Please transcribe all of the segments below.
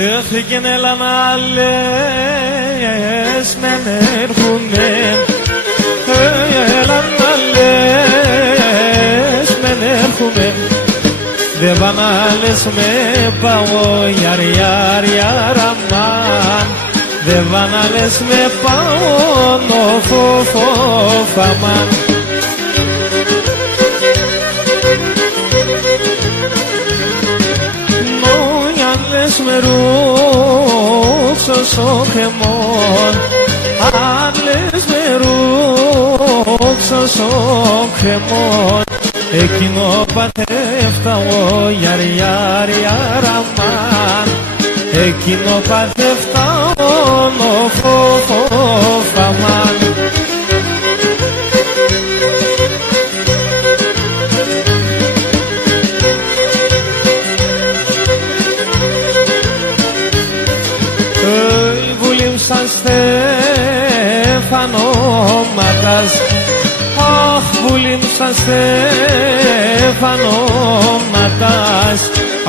Έφυγε έλα να λες μεν έρχομαι, έλα να λες μεν έρχομαι. Δε πά να λες με πάω γιαρ γιαρ γιαρ αμάν. Δε πά να λες με πάω νοφο φοφ αμάν. Με ρούξω στο χεμόν, αν λες με ρούξω στο χεμόν, εκείνο πατεύταω γιαρ γιαρ γιαρ αμάν, εκείνο πατεύταω νοφο φοφ αμάν. Σαν Στέφανωματάς, αχ βουλήμ σαν Στέφανωματάς,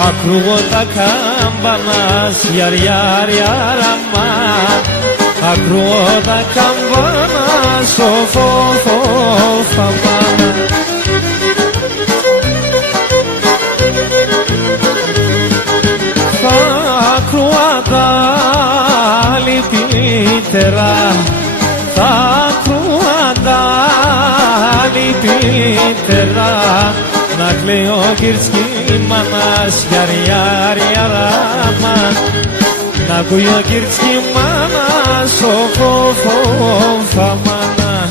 ακρούγω τα κάμπανας, γιαρ γιαρ γιαρ αμάν, ακρούγω τα κάμπανας, φοφ φοφ αμάν. Θα ακρούγω τα λυπύτερα, θα ακρούα τα λυπύτερα, να κλαίει ο κυρτσκήμανας γιαρ γιαρ γιαρ αμάν, να ακούει ο κυρτσκήμανας φοφ φοφ αμάν.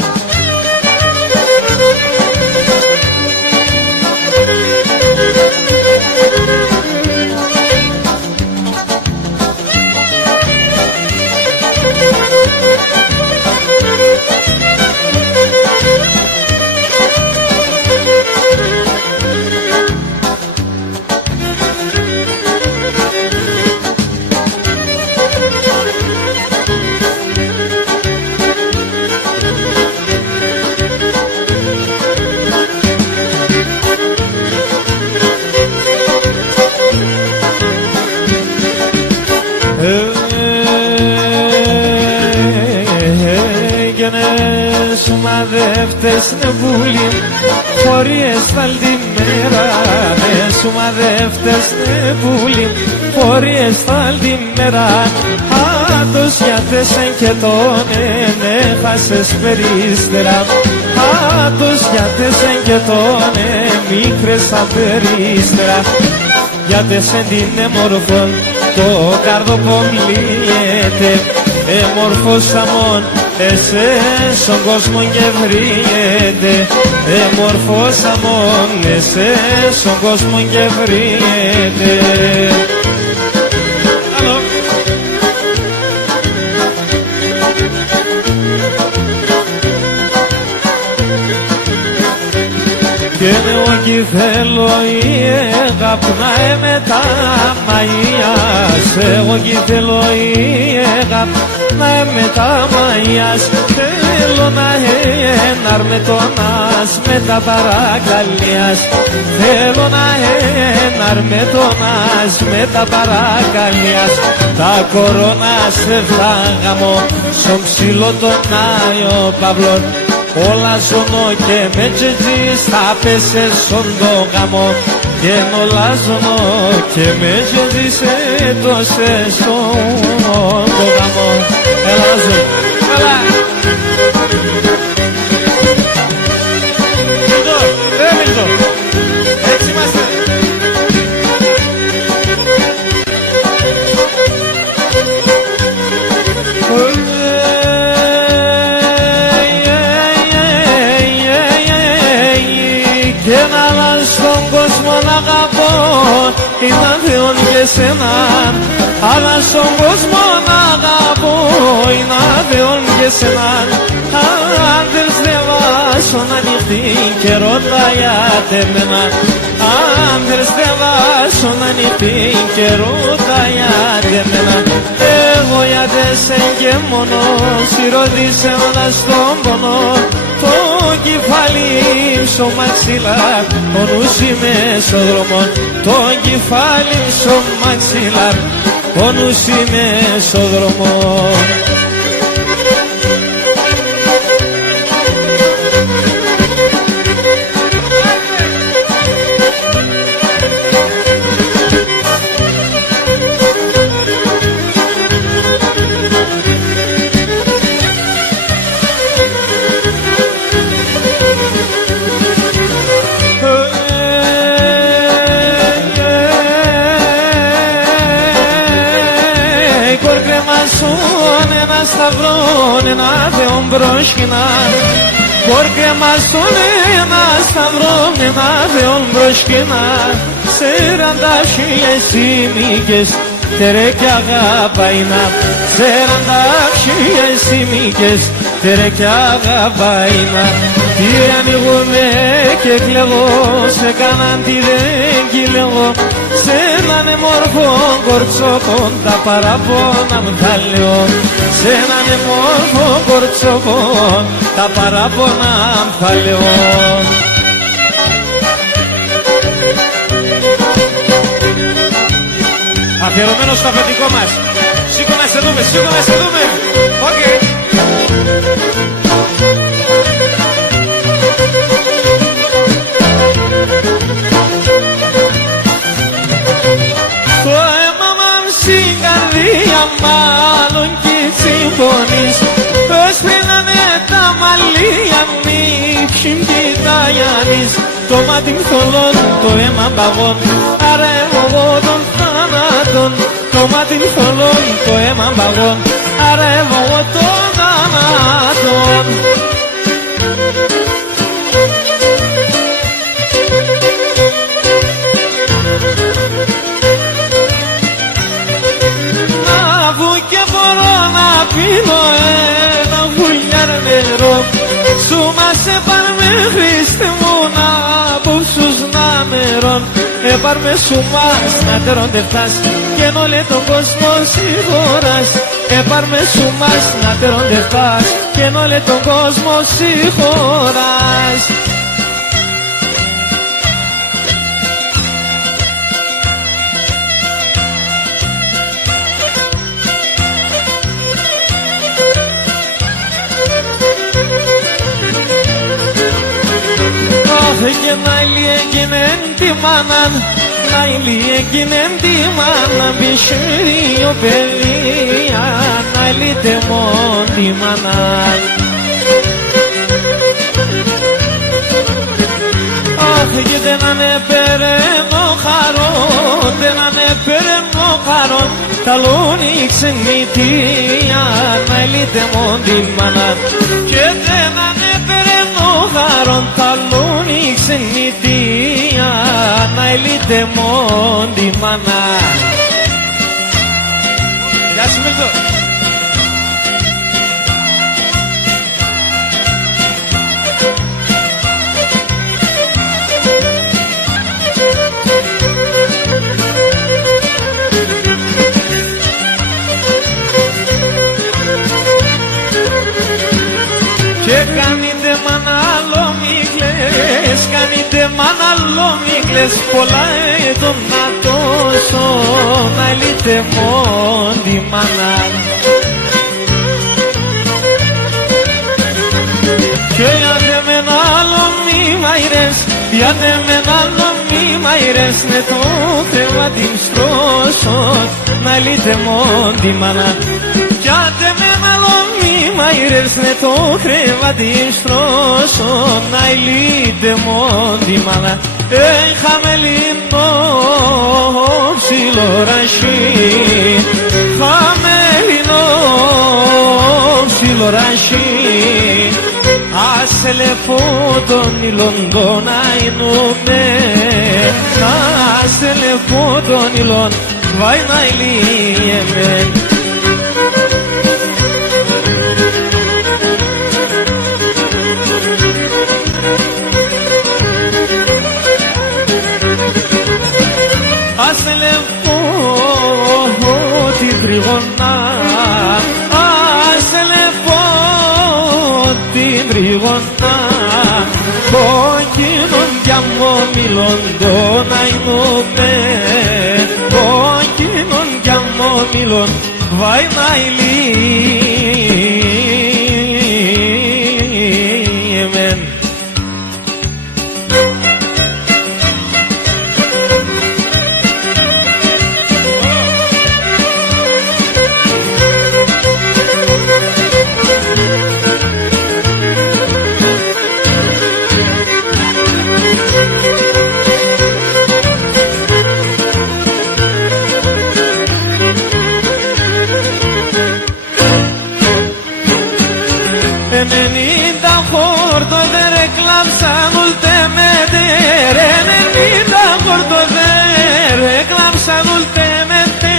Μαδεύτες νεβούλη, φορείες θαλτη μέρα. Ναι σου μαδεύτες νεβούλη, φορείες θαλτη μέρα. Άντως γιατέσαι και τον έχασες περίστερα. Άντως γιατέσαι και τον μικρές απερίστερα. Γιατέσαι την εμορφόν, το καρδοπό μιλιέται. Εμορφός αμών, εσές στον κόσμο και βριέται. Εμορφός αμών, εσές στον κόσμο και βριέται. Και εγώ θέλω η αγάπη να είμαι τα μαγιάς. Εγώ θέλω η αγάπη να είμαι τα μαγιάς. Θέλω να έναρμε τον ας με τα παρακαλιάς. Θέλω να έναρμε τον ας με τα παρακαλιάς. Τα κορώνα σε φάγαμο στον ψηλό τον Άιο Παυλών. Όλα ζωνώ και με τζετζής θα πέσες στον το γαμό. Και όλα ζωνώ και με τζετζής έτωσες στον το γαμό. Έλα ζω, έλα. Μιλτώ, Μιλτώ, έτσι είμαστε. Και να λας στον κόσμο να αγαπώ, είναι αδειόν και σέναν. Αλλά στον κόσμο να αγαπώ, είναι αδειόν και σέναν. Αν δεν στεβάσω να νυχτεί και ρωτάει ατέμενα. Αν δεν στεβάσω να νυχτεί και ρωτάει ατέμενα. Εγώ γιατέσαι και μόνος, ρωτήσε όλα στον πονό. Το κεφάλι στο μαξιλάρ, ο νους είμαι στο δρόμο. Το κεφάλι στο μαξιλάρ, ο νους είναι στο δρόμο. Ένα σταυρόν, ένα Θεόν μπροσκινά. Κορκεμάσον ένα σταυρόν, ένα Θεόν μπροσκινά. 40.000 σημείκες τερέκια αγαπαϊνά. 40.000 σημείκες τερέκια αγαπαϊνά. Τι ανοίγουμε και κλαίγω, σε κάναν τι δεν κυλαίγω. Σ' έναν μόρφο κορτσόπον τα παράπονα μου θα λέω. Σ' έναν μόρφο κορτσόπον τα παράπονα μου θα λέω. Αφιερωμένο στο αφεντικό μας. Σήκω να σε δούμε, σήκω να σε δούμε. Okay. Το αίμα μαμ στην καρδία μάλλον κι συμφωνείς. Έσπρινανε τα μαλλία μη ψυμπτήτα Γιάννης. Το μάτι μου θολών, το αίμα παγών, άρα εγώ των θανάτων. Το μάτι μου θολών, το αίμα παγών, άρα εγώ των θανάτων. Πίνω ένα βουλιάρ νερό. Σου μας έπαρμε Χριστέ μου να απόψους να μερών. Έπαρμε σου μας να τερώνται φτάς και εν όλε τον κόσμο συγχωράς. Έπαρμε σου μας να τερώνται φτάς και εν όλε τον κόσμο συγχωράς. Και να λιέγγινεν τη μάναν, να λιέγγινεν τη μάναν, πισούριο παιδεία, να λύτε μόν τη μάναν. Αχ, και δεν ανεπεραίνω χαρόν, δεν ανεπεραίνω χαρόν, τα λούνι ξενιτία, να λύτε μόν τη μάναν. Και δεν ανεπεραίνω χαρόν, τα λούνι ξενιτία, να λύτε μόν τη μάναν. Γεια σου Μίλτο. Και κάνετε μαναλόμικλες, κάνετε μαναλόμικλες, πολλά ετών να τόσο, να λύτε μόν τη μάνα. Και άντε με άλλο μη μαϊρές, άντε με άλλο μη μαϊρές, ναι το θέμα την στρώσω, να λύτε μόν τη μάνα. Κι άντε με άλλο μη μαϊρές, ναι το κρεβάτι στρώσω, να λύτε μόν τη μάνα. Χαμελινό ψιλορασί, χαμελινό ψιλορασί, άσε λεφό τον ήλον τον αεινούμε, άσε λεφό τον ήλον βάει να ηλίεμαι. Άσε λεφό την τριγωνά, άσε λεφό την τριγωνά, κόκκινον κι αμόμιλον τον αεινούμε, κόκκινον κι αμόμιλον φίλων βαϊνάιλι εμεν. Reclamsan ultimamente, renenita gordover, reclamsan ultimamente.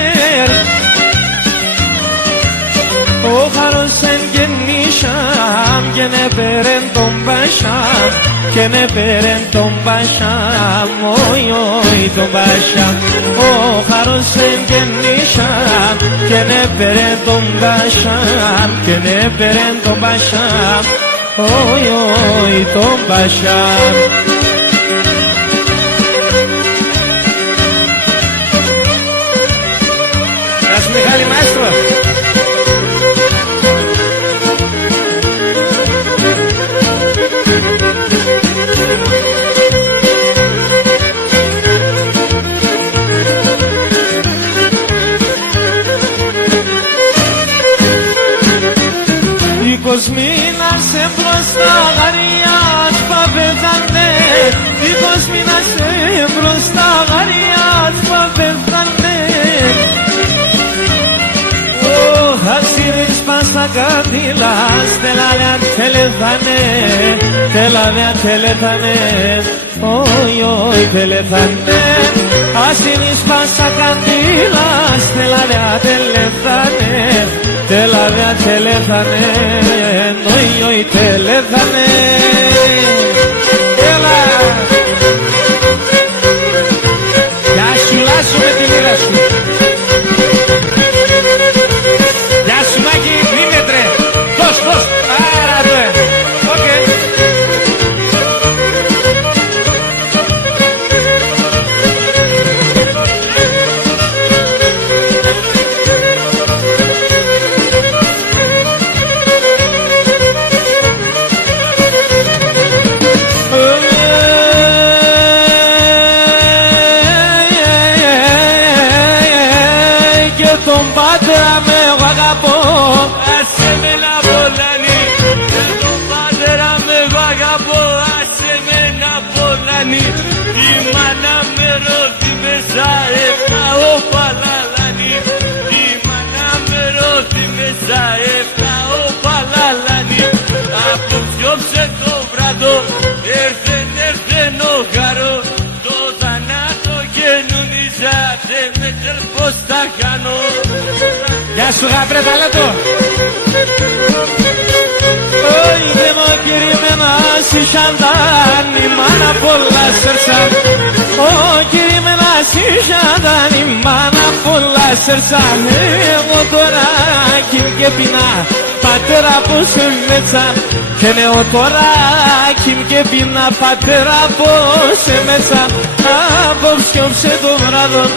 O harosen genişam, gene beren dombaşam, gene beren dombaşam, oy oy dombaşam. O harosen genişam, gene beren dombaşam, gene beren dombaşam. Oy oy dombaşam. Gracias Mijaili maestro. Μήνας μπροστά γαριάς παπεθάνε, 20 μήνας μπροστά γαριάς παπεθάνε. Ασύρις πάσα καντήλα, στελάδια τελεθάνε, τελάδια τελεθάνε, όι όι τελεθάνε. Ασύρις πάσα καντήλα, στελάδια τελεθάνε, τελάδια τελεθάνε, όι όι τελεθάνε. Έλα! Για σου λάσου με τη μοίρα σου. Τον πατέρα με εγώ αγαπώ, άσε με να βολάνει. Τον πατέρα με εγώ αγαπώ, άσε με να βολάνει. Η μάνα με ρώτη μέσα έφταω παλαλάνι. Η μάνα με ρώτη μέσα έφταω παλαλάνι. Απόψιόψε το βράδο, έρθεν ο χαρό. Το θανάτο γενουνιζάτε με πώς θα κάνω. Γεια σου γαμπρέ ταλέντο. Όχι δεν μου κυριμένα σιχαντάν η μάνα πολλά σερσάν. Όχι κυριμένα σιχαντάν η μάνα πολλά σερσάν. Εγώ τώρα κυμ και πεινά πατέρα πως έμετσαν. Και νέο τώρα κυμ και πεινά πατέρα πως έμετσαν. Απόψιόψε το βράδον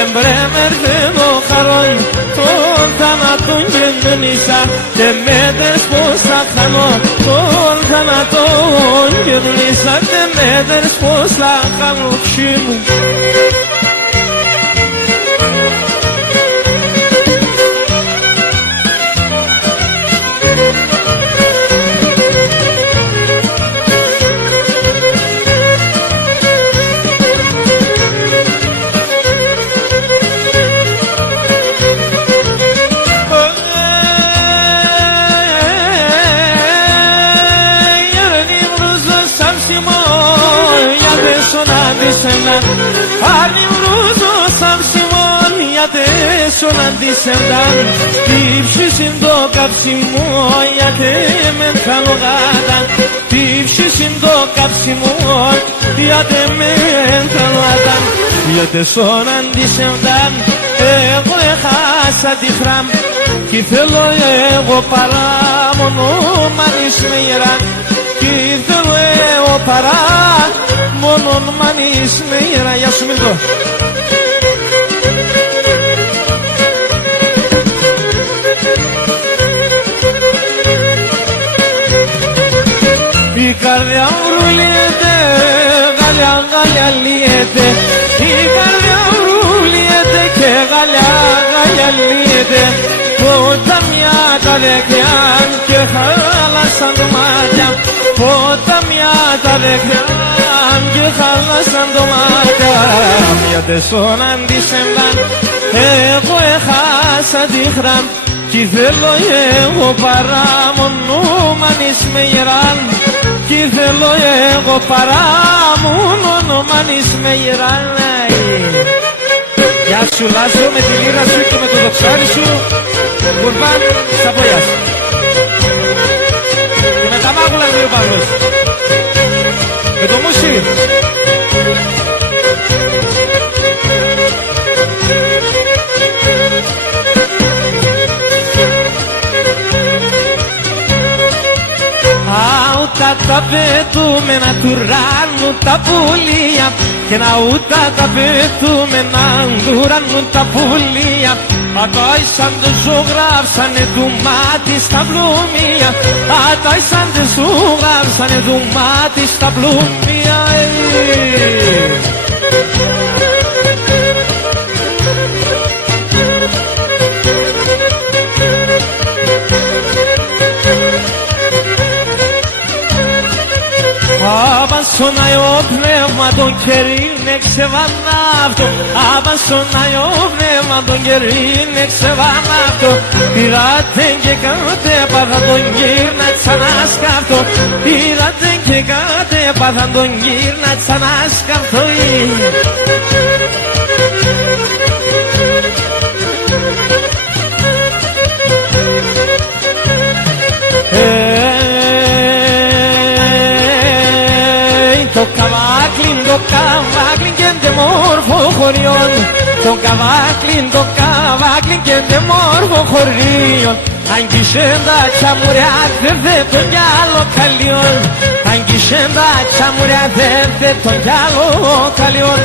εμπρέμερθεν ο χαρόν. Τον θάνατον γεννήσα και μέτρες πως θα χάνω. Τον θάνατον γεννήσα και μέτρες πως θα χάνω ψή μου. Άρνη βρούζω σαν Σιμών γιατί σον αντισένταν. Τύψεις το καψιμό γιατί με καλογάταν. Τύψεις το καψιμό γιατί με καλογάταν. Γιατί σον αντισένταν εγώ έχασα τη χράμ. Κι θέλω εγώ παρά μόνο μάνεις με γεράν. Κι θέλω εγώ παρά μόνον μάνεις με γερά. Γεια σου Μίλτο. και χάλασαν το μάτια, ποτάμια τα δεκριά και χάλασαν το μάτια. Μια τεσσόν αντισέμλαν, εγώ έχασα τη χράμ, κι θέλω εγώ παρά μόνο μάνεις με γεράν, κι θέλω εγώ παρά μόνο μάνεις με γεράν. Γεια σου Λάζο, με τη λίρα σου και με το δοξάρι σου, κουρμπάν στα πόδια σου. Και με τα μάγουλα είναι ο Παύλος. Με το μουσί. Αούτα τα πετούμενα του ράνου τα πουλία, και να ούτα τα πετούμενα του ράνου τα πουλία, ατάισαν τους ζωγράψανε του μάτι στα πλούμια, ατάισαν τους ζωγράψανε του μάτι στα πλούμια. Αβασσονάει ο πνεύμα των κερίν εξεβανάυτο, αβασσονάει ο πνεύμα των κερίν εξεβανάυτο. Πήρατε και κάτε πάθαν τον γύρνα ξανασκάφτω, πήρατε και κάτε πάθαν τον γύρνα ξανασκάφτω. Το καβάκλιν και ντε μόρφο χωριών, το καβάκλιν και ντε μόρφο χωριών. Αν κυσέν τα τσαμουριά δεύτε τον κι άλλο καλιόν, αν κυσέν τα τσαμουριά δεύτε τον κι άλλο καλιόν.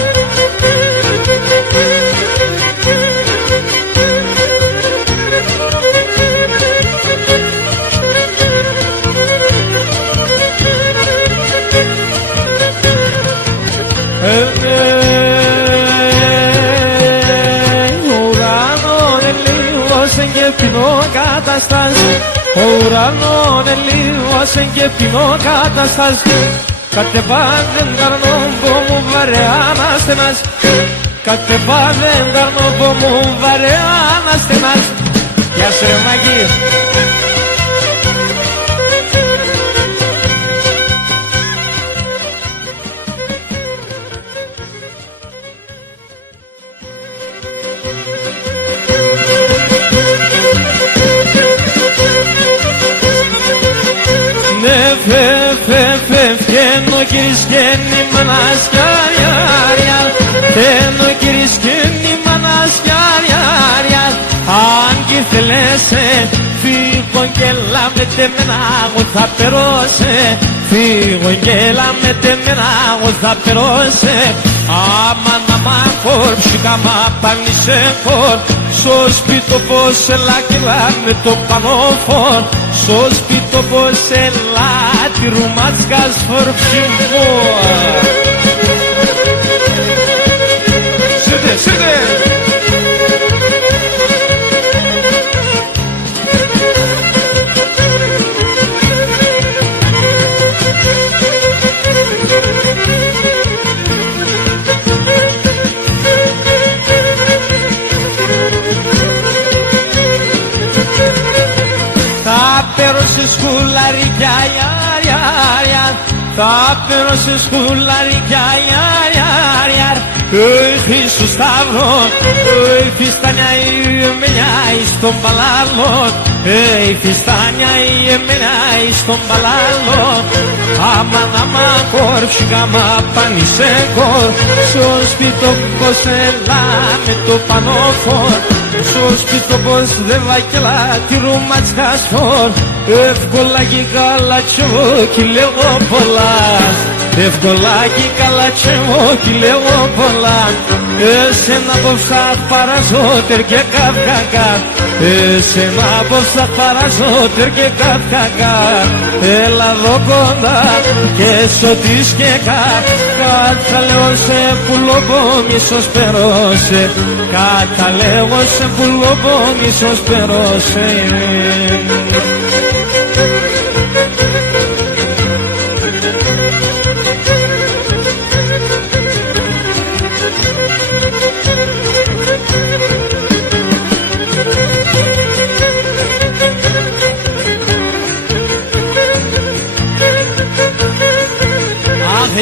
Ο ουρανόν ελίβωσε και ποινό καταστάσει, κατεβάδεν καρνόμπο μου βαρεάν ασθενάς, κατεβάδεν καρνόμπο μου βαρεάν ασθενάς. Γεια σου ρε Μάκη. Φεύγαινω κυρισκένη μανασκιάρια, φεύγαινω κυρισκένη μανασκιάρια. Αν κι ήθελες φύγω και λάμετε μένα εγώ θα περώσε, φύγω και λάμετε μένα εγώ θα περώσε. Άμα να μ' ακόρψει κάμα πάνησε χωρ, στο σπίτο πως έλα και με το πανόφορ, στο σπίτο πως έλα τη ρουμάτσκας φορψημό. Σύντε, σύντε! σε σκουλαρικιά, θα παίρνω σε σκουλαρικιά, Χριστού Σταύρο, φιστάνια η εμενιά στον παλάλο, φιστάνια η εμενιά στον παλάλο. Άμα να μ' ακόρψει γάμα πάνησε κορ, στο σπίτο πως έλα με το πανόφορ, στο σπίτο πως δε βακελά τη ρουματσιά σπορ, εύκολα και καλά τσεβό κι λέγω πολλά, εύκολα και καλά τσεβό κι λέγω πολλά. Εσένα πόψα παραζότερ και καυκακά, εσένα πόψα παραζότερ και καυκακά. Έλα εδώ κοντά και σωτής και κάτσα λέω σε πουλοπόμισος περώσε, κάτσα λέω σε πουλοπόμισος περώσε.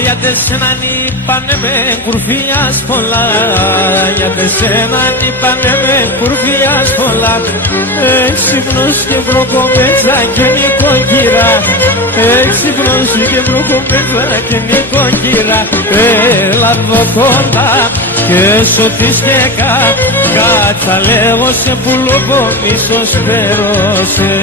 γιατί σέναν είπανε με κουρφίας πολλά, γιατί σέναν είπανε με κουρφίας πολλά. Έξυπνος και βροκομέτσα και νοικοκυρά, έξυπνος και βροκομέτσα και νοικοκυρά. Έλα εδώ κοντά και σωτής και κάτσα λέγω σε πουλοπομίσος φέρωσε.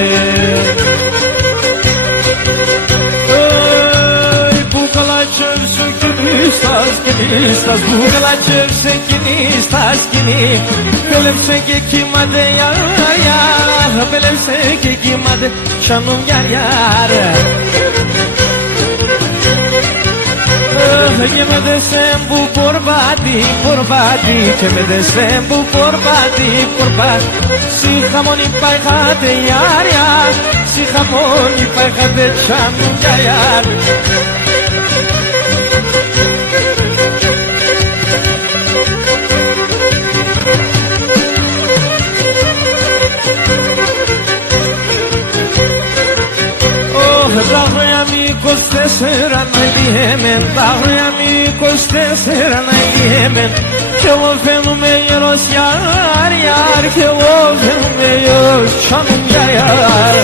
Στας μπουκλατσερ σε κοινή, στα σκηνή. Πέλεψε και κύματε γιαριά, πέλεψε και κύματε σανούν γιαριά. Και με δεσέμ που πορπάτι, πορπάτι, και με δεσέμ που πορπάτι, πορπάτι. Σι χαμόν υπάρχατε γιαριά, σι χαμόν υπάρχατε σανούν γιαριά. Τα χρόνια μη 24 να λιέμεν, τα χρόνια μη 24 να λιέμεν. Κι εγώ φαίνομαι γερός γιάρ, γιάρ, κι εγώ φαίνομαι γερός σανούν γιάρ.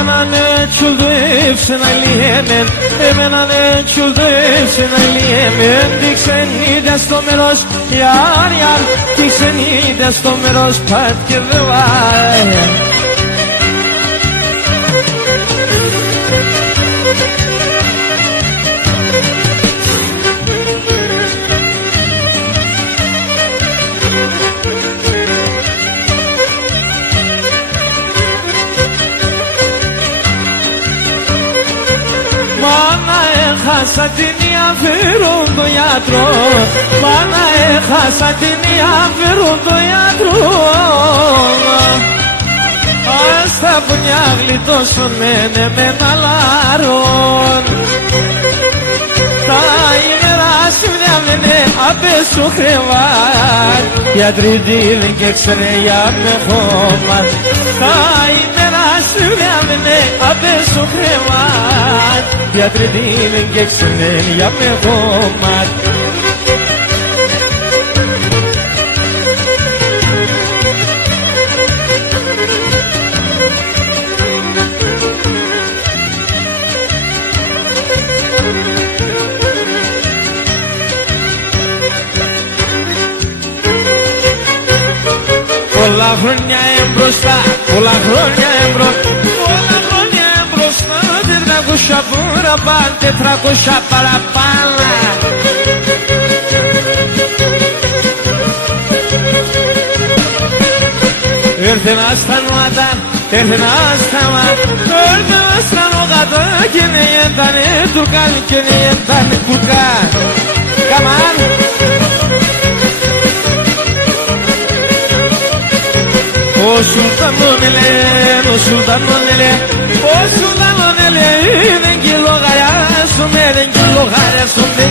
Εμένα ναι τσουλδεύσε να λιέμεν, εμένα ναι τσουλδεύσε να λιέμεν. Τι ξενίδια στο μέρος γιάρ, γιάρ, τι ξενίδια στο μέρος πατ και δε βάει. Έχασα την ιαφέρον το γιατρό, μάνα έχασα την ιαφέρον το γιατρό. Ας τα πουνιά γλιτώσουν με ένα λάρον. Τα ημέρα συμβιάμενε απέσου χρεβάρ, γιατροί δίλην και ξέρε για με χώμα. Τα ημέρα συμβιάμενε απέσου χρεβάρ, γιατροί δίλην και ξέρε για με χώμα. Πολλά χρόνια εμπροστά, πολλά χρόνια εμπροστά, πολλά χρόνια εμπροστά. 400 παραπάνω, 400 παραπάνω. Ήρθε να στανότα, ήρθε να σταμάτα, ήρθε να στανότα και ναι έντανε τουρκάν και ναι έντανε κουρκάν. Καμάν. Ο Σουλτανόν ελέν, ο Σουλτανόν ελέν, ο Σουλτανόν ελέν, δεν κυλογαριάσουμε, δεν κυλογαριάσουμε.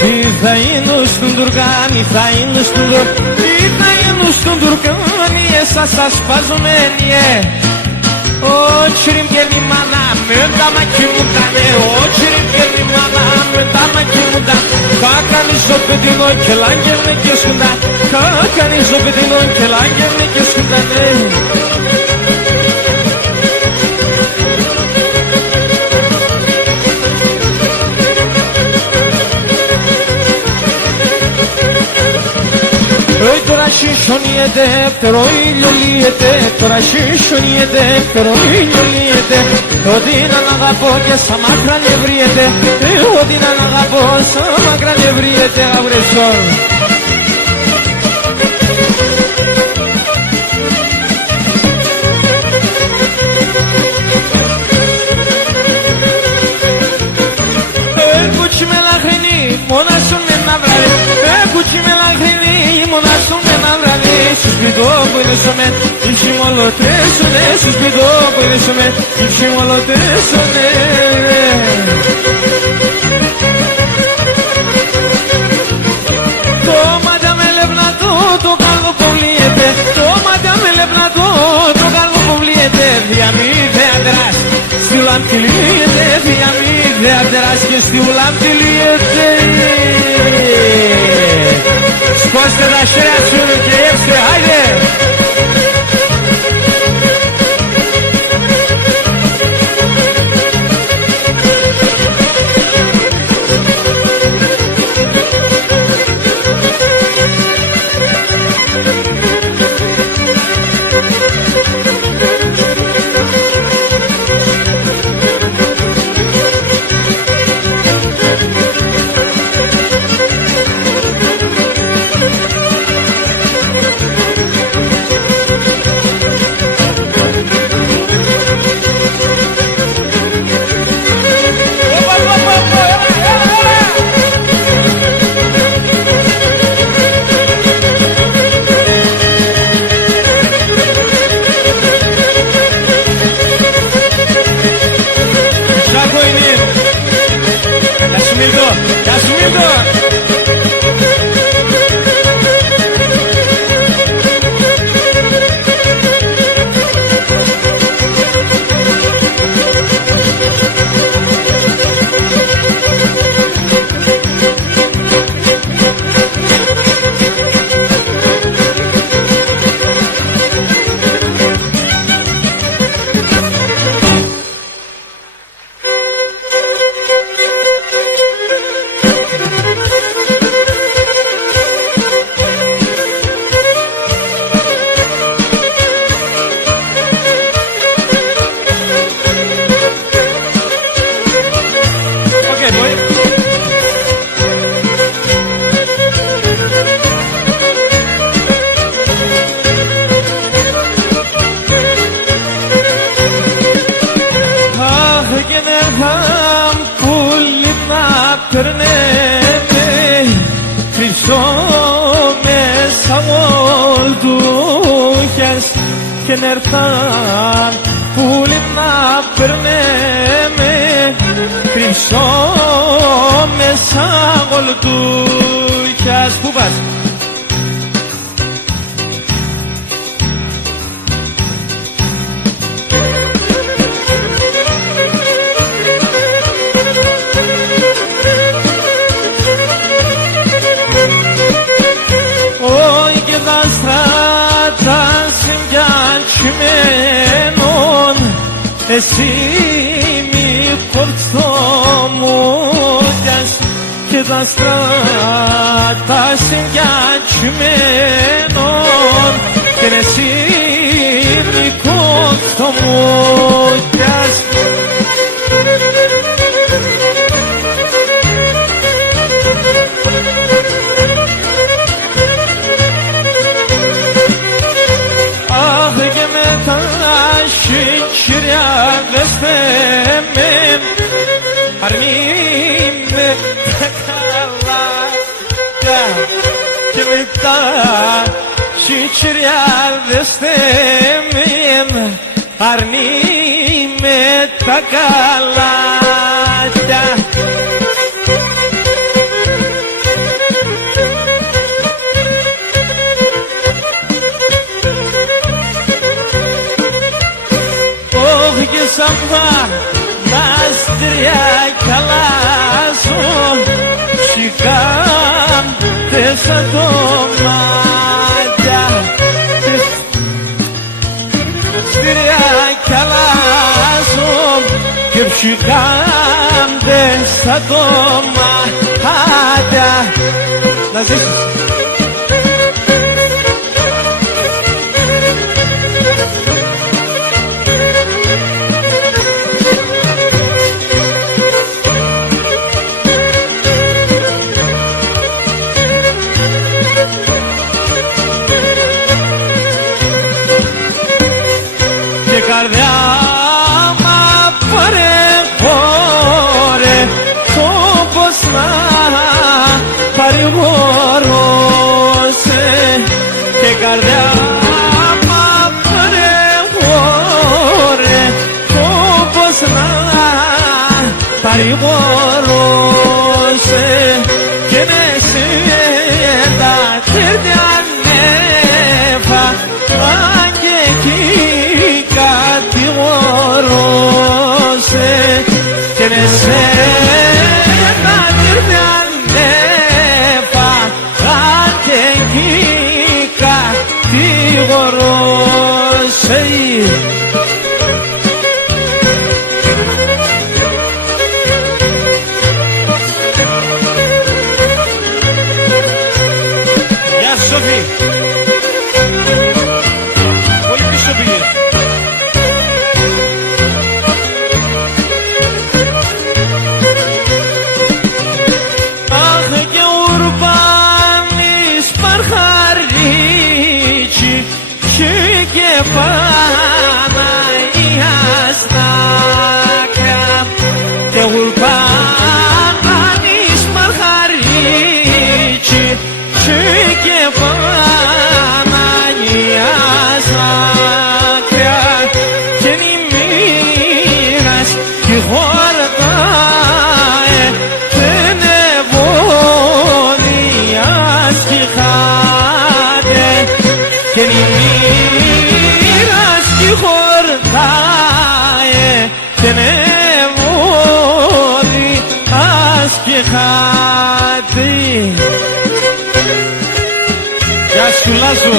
Τι θα είναι στον Τουρκάνι, θα είναι στον Τουρκάνι, τι θα είναι στον Τουρκάνι, εσάς θα σπαζομένοι, Oçrim gelin bana mündama kimudane Oçrim gelin bana mündama kimudan Kakani sohbetin o kelan gelmek yaşından Kakani sohbetin o kelan gelmek yaşından Τώρα συσσωνιέται, φτερό ήλιο λύεται Τώρα συσσωνιέται, φτερό ήλιο λύεται Ότι να αγαπώ και στα μάκρα νευρίεται Ότι να αγαπώ στα μάκρα νευρίεται Αγρεσόν Κουτσι με λαχρινή, μόνα σου με να βράδυ Κουτσι με λαχρινή, μόνα σου με να βράδυ Σου σπιτώ που είναι στο μεν, ύψη μολοτέσουνε Σου σπιτώ που είναι στο μεν, ύψη μολοτέσουνε Το μάτια με λευνατό, το κάνω πολύ ουλαμ τυλίεται φιαμή δεύτερας και στη ουλαμ τυλίεται σκόστε τα χέρια σου και έψτε άιντε και νερθάν πουλί να περνέμε κρυψώ μέσα γολτούχιας. Πού πας? Όχι και τα στράτα συγκιαντσιμένων εσύ μη κορτσόμουτιας και τα στράτα συγκιαντσιμένων και εσύ μη κορτσόμουτιας. Şikyiriyagıstı mim Harmimde Tekallarda Kimikta Şikyiriyagıstı mim Harmimde Tekallarda. Samba Nazdriya Kalasun Shikam Tesadomada Nazdriya Kalasun Shikam Tesadomada. Nazis καρδιά μα πάρε χώρε το πως να παρηγορούσε και καρδιά μα πάρε χώρε το πως να παρηγορούσε και με τα χέρια νέφα αν και εκεί κατηγορούσε. είναι σένα τυρπιανέφα αντεγγίκα τη γορόσεϊ. Γεια σου Σοφή. Πολύ πίσω πήγε. Αχ και ουρμπάνης παρχαρίτσι και Παναγίας δάκρυα και ουρμπάνης παρχαρίτσι και Παναγίας δάκρυα και νημίγας και χορτάε δεν ευωδιάς και χάτε και νημίγας και χορτάε δεν ευωδιάς και χάτε. Γεια σου Λάζο.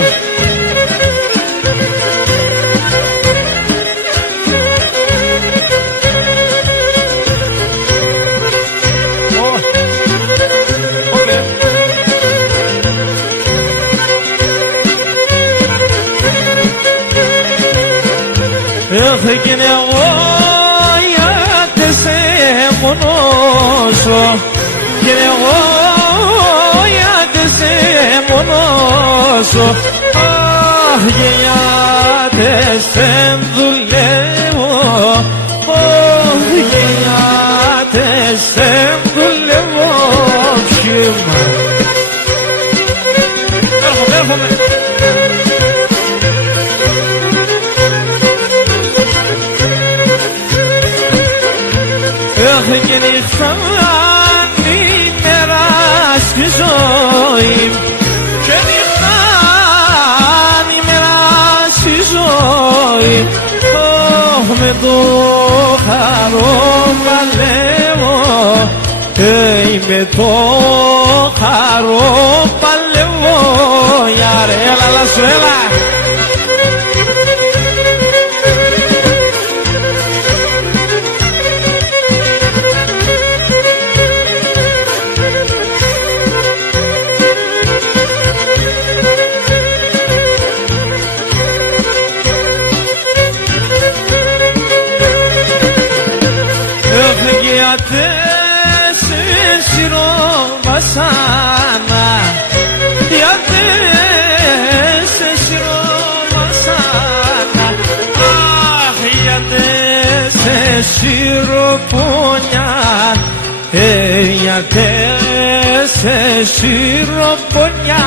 Έφυγε εγώ γιατί σε μονώσω και εγώ γιατί σε μονώσω. Αχ, γιατί σε δουλεύω, αχ, γιατί σε δουλεύω ψήμα. Έρχομαι. Και νύχτα νύμερα στη ζωή και νύχτα νύμερα στη ζωή. Με το χαρό παλεύω, με το χαρό παλεύω. Για ρε, έλα Λάσο, έλα. Βασάνα, γιατί σε σιροβασάνα. Αχ, γιατί σε σιροπονιά, γιατί σε σιροπονιά.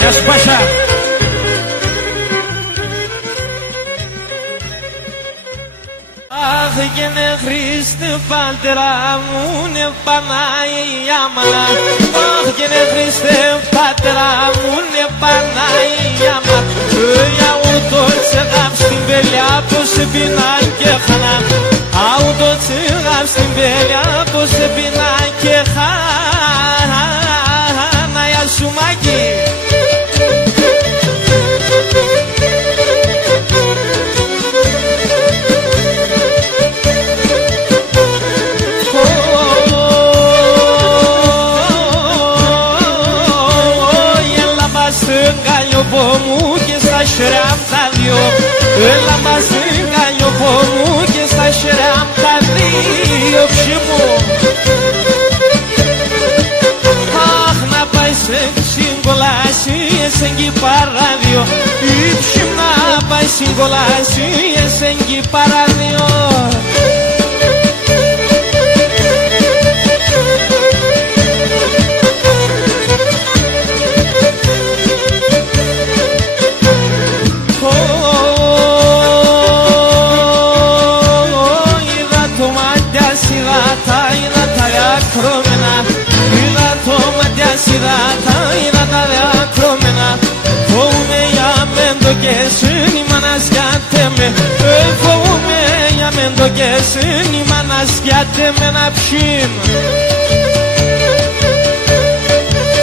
Γεια σου Πάσα. Αχ, γένε Χριστέ Πατέρα μου, ναι Παναγία μάνα. Αχ, γένε Χριστέ Πατέρα μου, ναι Παναγία μάνα. Αούτο τσεγάμ στην πελιά πως πεινά και χανά. Αούτο τσεγάμ στην πελιά πως πεινά και χανά. Για σου Μάκη. Μου και στα σράμ τα δυο, έλα μαζί κάνω μου και στα σράμ τα δύο ψημού. Αχ, να πάει σε συγκολάσει εσέν κι παράδειο, η ψημ να πάει συγκολάσει εσέν κι παράδειο. Είδα τα διακρόμενα, φοβούμαι για μέντο και σύνη μάνας για τέμε. με φοβούμαι για μεν το κέσιν η μάνα σκιάται με να ψήν.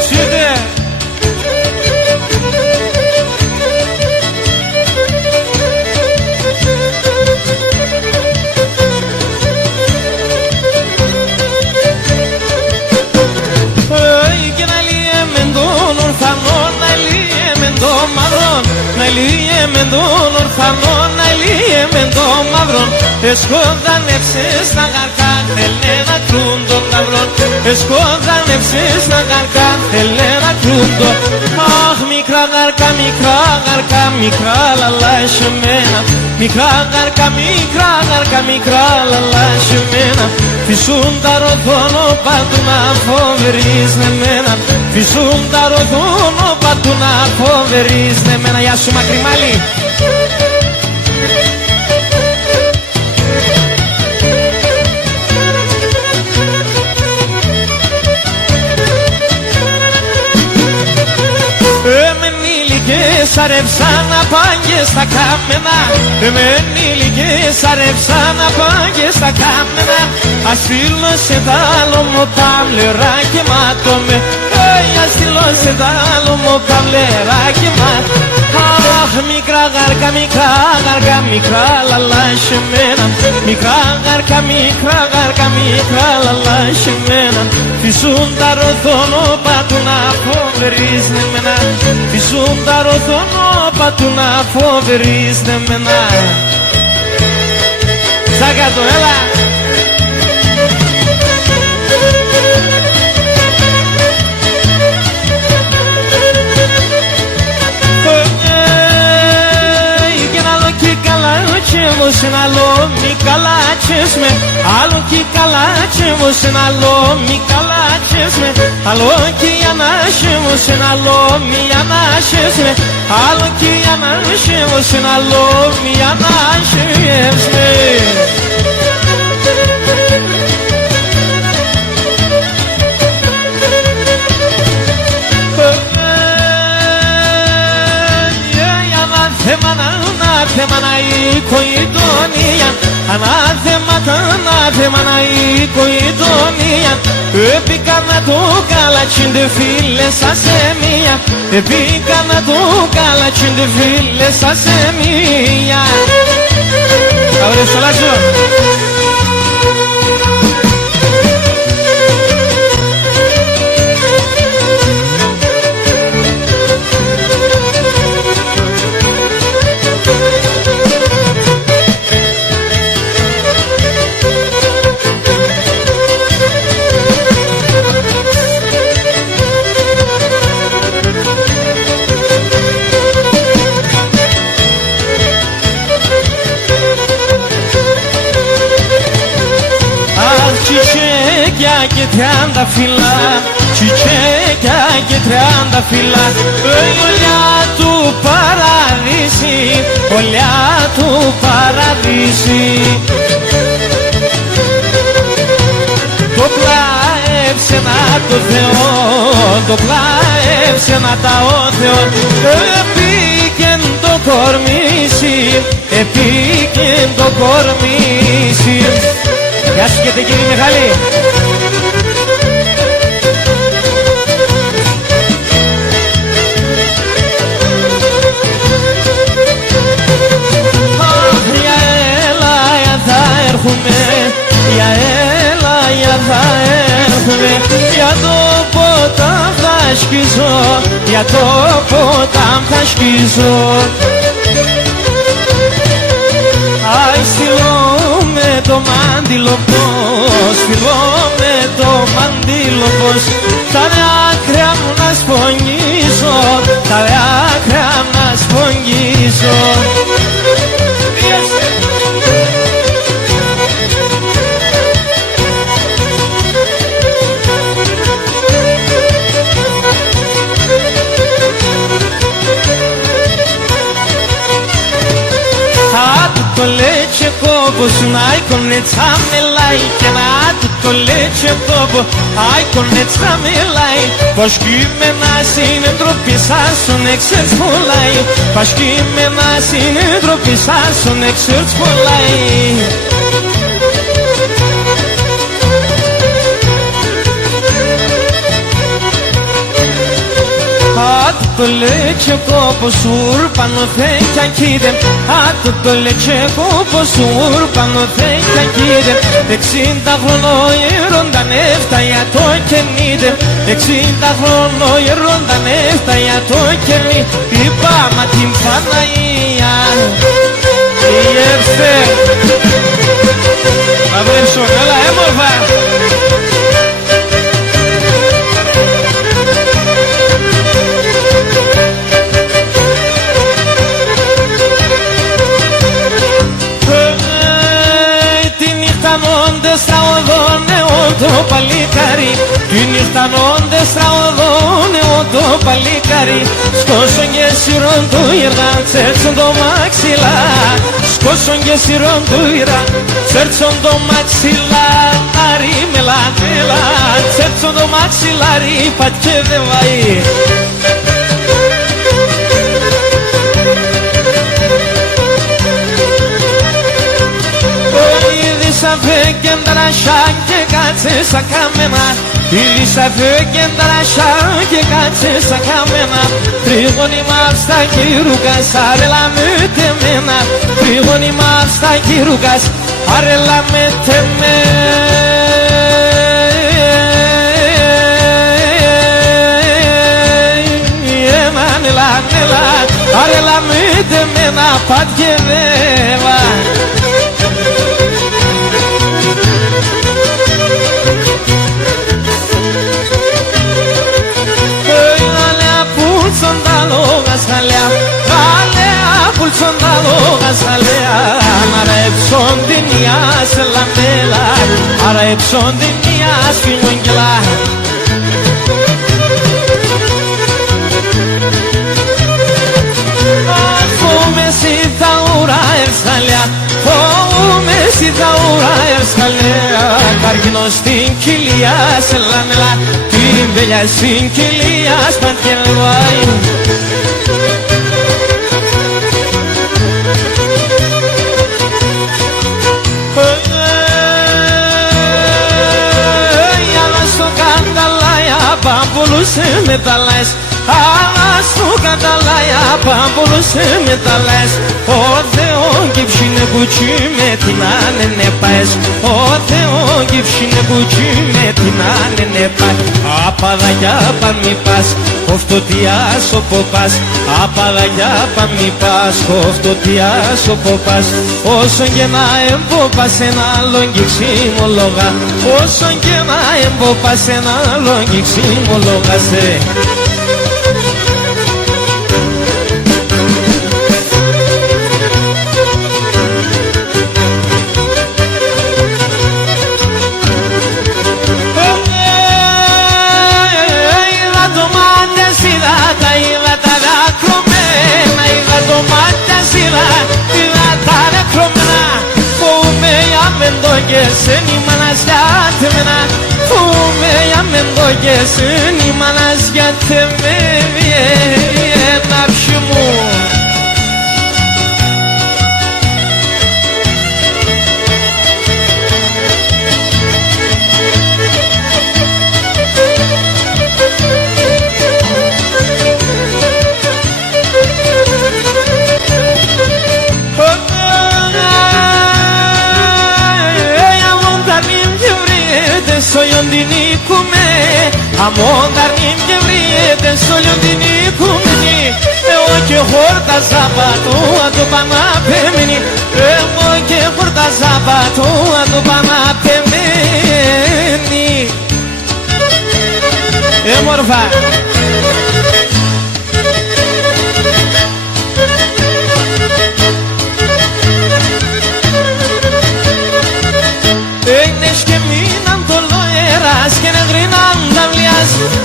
Σίδε και να λύε μεν τον ορφανό, να λύε μεν τον μαυρόν, να λύε μεν τον ορφανό, να λύε μεν τον μαυρόν. Εσκόδανευσες τα γαρκά, θέλε να κρούν τον ταυρόν. Εσκόδανευσες τα γαρκά, θέλε να κρούν τον. Αχ, μικρά γαρκά, μικρά γαρκά, μικρά λαλά εσεμένα. Μικρά γαρκά, μικρά γαρκά, μικρά λαλά εσεμένα. Φυσούν τα ροδόνο παντού να φοβερείς εμένα. Φυσούν τα ροδόνο παντού να φοβερείς εμένα. Γεια σου Μακριμάλη. Σαρεύσαν απάγες στα κάμενα, με ενήλικες σαρεύσαν απάγες στα κάμενα. Ας στείλω σε δάλωμο παυλεράκι μάτωμε, ας στείλω σε δάλωμο παυλεράκι μάτωμε. Αχ, μικρά γαρκά, μικρά γαρκά, μικρά λαλά εσεμένα. Μικρά γαρκά, μικρά γαρκά, μικρά λαλά εσεμένα. Φυσούν τα ροδόνο παντού να φοβερείς εμένα. Φυσούν τα ροδόνο παντού να φοβερείς εμένα. Σαν κάτω, έλα! Você na lome calaches me, alo que calache você na lome calaches me, alo que anache você na lome anaches me, alo que anache você na lome anaches me. Ανάθεμα η κοητονία, ανάθεμα η κοητονία. Επίκανα το καλατσιν δε φίλες σας εμία, επίκανα το καλατσιν δε φίλες σας εμία. Αύριο στο Λάζο. Και 30 φύλλα, τσιτσέκια και 30 φύλλα. Ολιά του παραδείσι, ολιά του παραδείσι. Το πλάεψε να το Θεό, το πλάεψε να τα ο Θεό. Επίκεν το κορμίσι, επίκεν το κορμίσι. Γεια σου και κύριε Μιχάλη. Για έλα, για θα έρθουμε, για το ποτάμ θα σκίζω, για το ποτάμ θα σκίζω. Αϊ, στείλω με το μάντιλο πως, στείλω με το μάντιλο πως, τα δάκρυα μου να σπονγίζω, τα δάκρυα μου να σπονγίζω. Το λέτσεκο copos Ai con ne tsamelai Kena tutto leche copo Ai con ne tsamelai Pashki me nasin Dropisasun exerts mulai Pashki me nasin Dropisasun exerts mulai το leche copos urpano θέκια κίδεμ Άτο το leche copos urpano θέκια κίδεμ 60 χρόνο γερόνταν έφταγια το κενίδεμ 60 χρόνο γερόνταν έφταγια το κενί Είπα μα την Παναγία Η εύθε Να βρέψω, έλα έμορφα Στα οδόν το παλικάρι Τη νυχτανόντες στα οδόν το παλικάρι Σκόσον και σειρών του ήραν τσέρτσον το μαξιλά Σκόσον και σειρών του ήραν τσέρτσον το μαξιλάρι Μελά, μελά, τσέρτσον το μαξιλάρι πατ' δεν βαεί Λίσα φέγγεν τρασιά και κάτσε σαν καμένα Λίσα φέγγεν τρασιά και κάτσε σαν καμένα Τρίγωνη μαύστα κυρούκας αρέλα με τεμένα Τρίγωνη μαύστα κυρούκας αρέλα με τεμένα Νελά, νελά, αρέλα με τεμένα πατιεδεύα Αρέψον την ιάς λαμέλα Αρέψον την ιάς φινογγελά Φόμε σι τα ουρά ερσαλιά Φόμε σι τα ουρά ερσαλιά Καρκίνο στην κοιλιά σε λαμέλα Την βελιά στην κοιλιά σπαντιελβάει Παμπολούσε με τα λες Αλλά στο καταλάια παμπολούσε με τα λες Ο Θεό κυψίνε κουτσί με την άνενε πάες Ο Θεό κυψίνε κουτσί με την άνενε πάες Απαδαγιά παν μη πας Κοφτωτιάς όπου πας Απαδαγιά παν μη πας Κοφτωτιάς όπου πας Όσον και να εμπόπας ένα άλλον και ξύμολογα Όσον και να εμπόπας ένα άλλον και ξύμολογασαι Sen imanas yatmena Fume yamen dogesin imanas yatme Viye napşumu Soyondinikume Amondarnim gevriye soyondinikume Eo ke horta zabatu adu bana pemini Eo ke horta zabatu adu bana pemini Morfa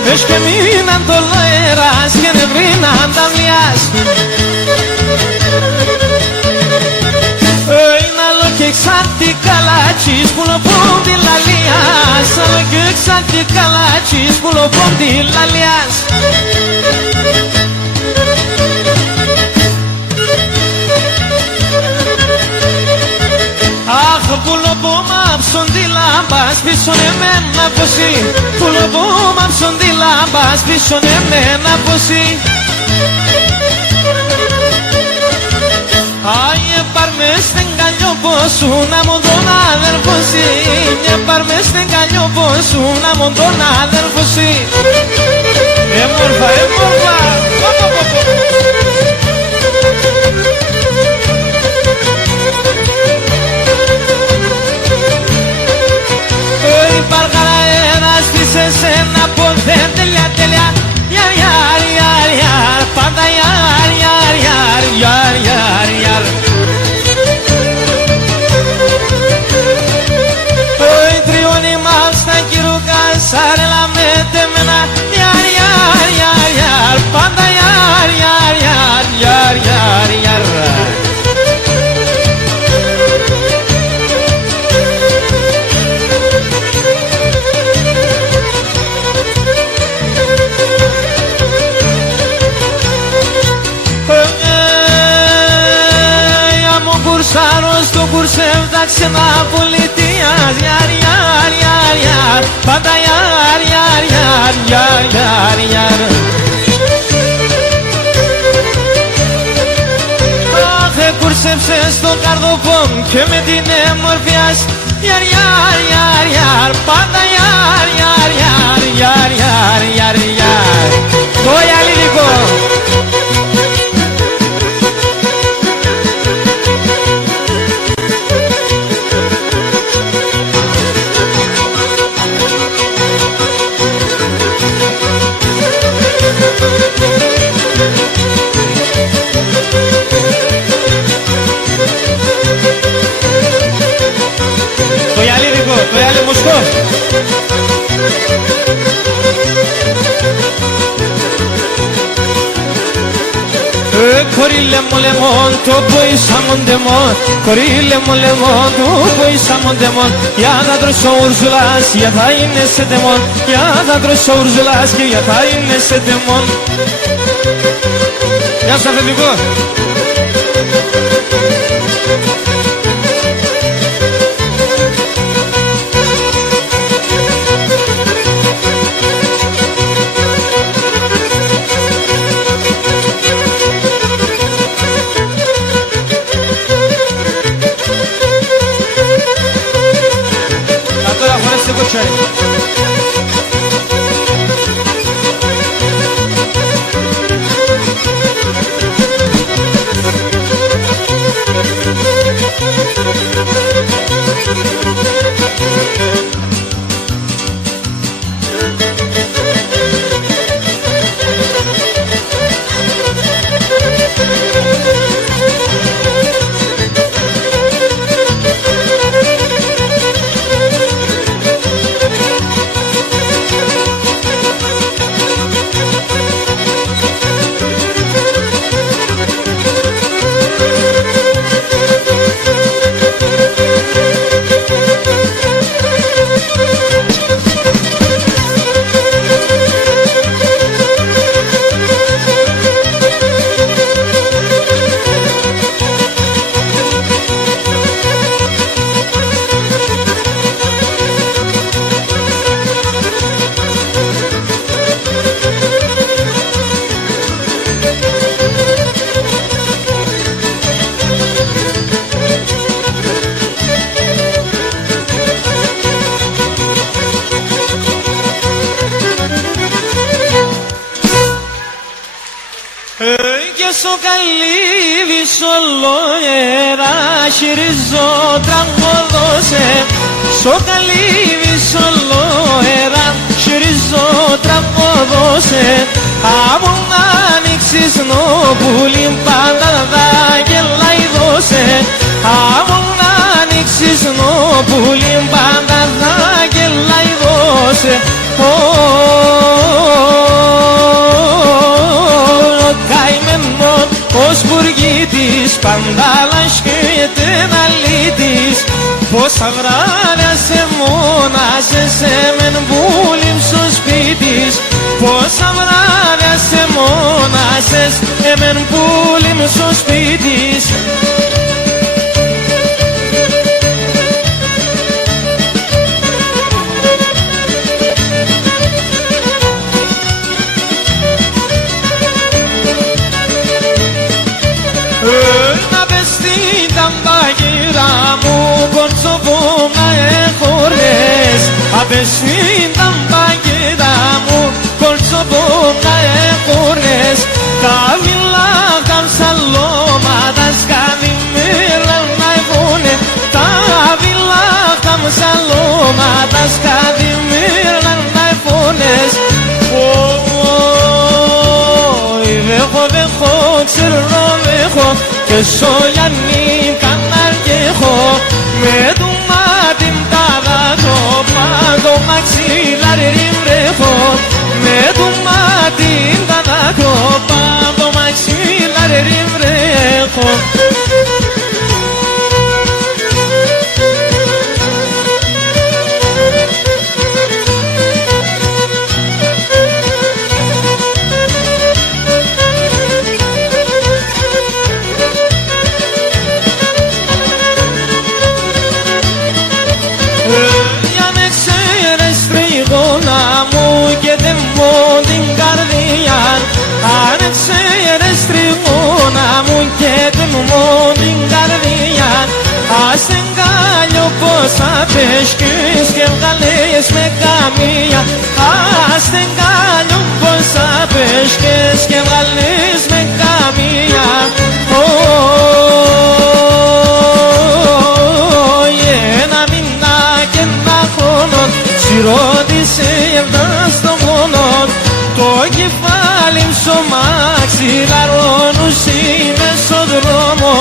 Πες και μείναν το λαέρας και νευρίναν τα μλιάς Ένα άλλο και καλάτσις πουλοπούν τη λαλίας, αλλά και ξάντι καλάτσις πουλοπούν τη λαλίας. Αχ, πουλοπούν μάψον τη λάμπας πίσον εμένα ποσί, πουλοπούν μάψον τη λάμπας πίσον εμένα ποσί. Άιε πάρ' με στην καλλιόπο σου να μου τον αδερφό σου, πάρ' με στην καλλιόπο σου να μου τον αδερφό σου. Έμορφα, έμορφα. Υπάρχαρα ένας πίσες ένα πόδε τέλεια τέλεια. Ιαρ, ιαρ, ιαρ, ιαρ, πάντα ιαρ, ιαρ, ιαρ, ιαρ, ιαρ, ιαρ. Oi, τριώνει μας τα κυρούκα σάρελα με τεμένα. Ιαρ, ιαρ, ιαρ, ιαρ, πάντα ιαρ, ιαρ, ιαρ, ιαρ, ιαρ, ιαρ. Κουρσάρος το κουρσέμ τα ξένα πολιτείας. Ιαρ, ιαρ, ιαρ, ιαρ, πάντα ιαρ, ιαρ, ιαρ, ιαρ, ιαρ, ιαρ. Αχ, κουρσέψε στον καρδοπόμ και με την εμορφιάς. Ιαρ, ιαρ, ιαρ, ιαρ, πάντα ιαρ, ιαρ, ιαρ, ιαρ, ιαρ, ιαρ, ιαρ. Το ιαλίδικο. Το ιαλίδικο, το ιαλιμουσκό. Κορίλε μου λεμόν, το ποίησα μοντεμόν. Κορίλε μου λεμόν, το ποίησα μοντεμόν. Για να τρώσω ουρζουλάς, για θα είναι σε τεμόν. Για να τρώσω ουρζουλάς και για θα είναι σε τεμόν. Γεια σου αφεντικό. στο καλύβι σολοέρα χειριζό τραγωδώσε. Στο καλύβι σολοέρα χειριζό τραγωδώσε. Από να ανοίξεις νοπούλιν πάντα θα γελάει δώσε. Από να ανοίξεις νοπούλιν πάντα θα γελάει δώσε. Ο σπουργίτης πάντα λασκεται να λύτης Πόσα βράδια σε μόνασες, εμεν πουλιμ στο σπίτι. Πόσα βράδια σε μόνασες, εμεν πουλιμ στο σπίτι. Να πες στην ταμπαγύρα μου κορτσοβόμ να έχορες. Απες στην ταμπαγύρα μου κορτσοβόμ να έχορες. Τα βιλά καμσαλώματα σκαδιμέρα να έχουνε. Τα βιλά καμσαλώματα σκαδιμέρα να έχονες. Βέχω, ξέρω βέχω και σογιανή καναργέχω. Με του μάτιν τα δάκο πάντο μαξιλάρι ριμπρέχω. Με του μάτιν τα δάκο πάντο μαξιλάρι ριμπρέχω. Αν ξέρεις τριγώνα μου και τεμμώ την καρδιά. Ας την κάλιο πως θα πέσκεις και βγάλεις με καμία. Ας την κάλιο πως θα πέσκεις και βγάλεις με καμία. Ένα μήνα και ένα χρόνο σιρώτησε εδώ στο μόνο. Το κεφάλι στο μαξιλαρώνους είμαι στον δρόμο.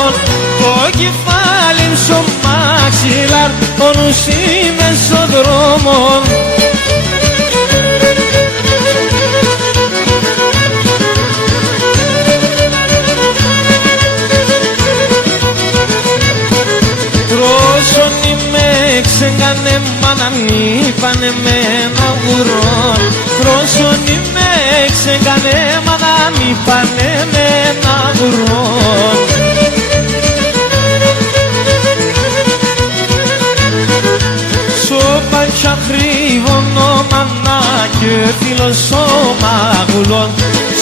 Το κεφάλι στο μαξιλαρώνους είμαι στον δρόμο. Πρόσωνοι με ξέγανε μάνα μη πάνε με ένα γουρόν. Πρόσωνοι με ξέγανε μάνα μη πάνε με ένα γουρόν. Σοπαντσα χρήβωνο μάνα και φιλοσό μαγουλόν.